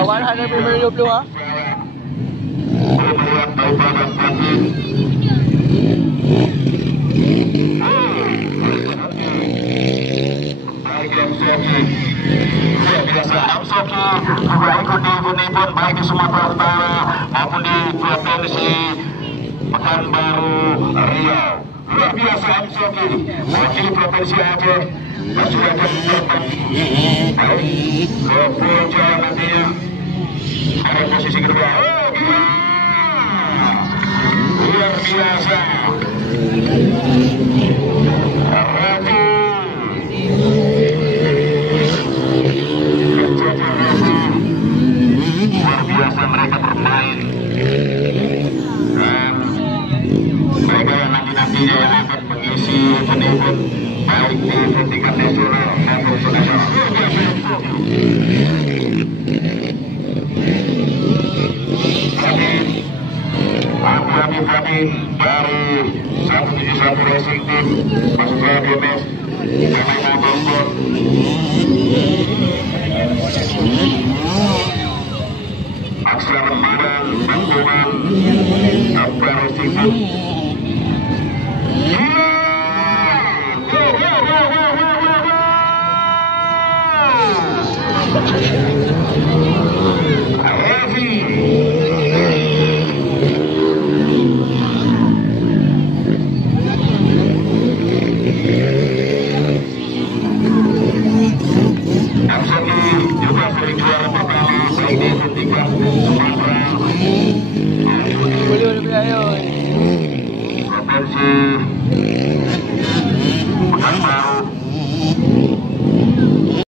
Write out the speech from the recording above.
Lawan hanya Premier 20 ha. Biasa Amsoki juga ikut di event-event baik di Sumatera Utara maupun di provinsi Pekanbaru Riau. Luar biasa Amsoki mewakili provinsi Aceh dan sudah terlibat baik ke Pulau Jawa nantinya. Ada posisi kedua. Oh gila, luar biasa. Luar biasa mereka bermain dan mereka yang nantinya yang akan mengisi event-event baik di tingkat nasional maupun internasional. Luar biasa. Habib dari 171 Racing Team masuk ke DMS Jakarta Bogor. Aksar Ramadan Bangkuman Abra Racing Team. Juga sering juara pertama baik di tingkat Sumatera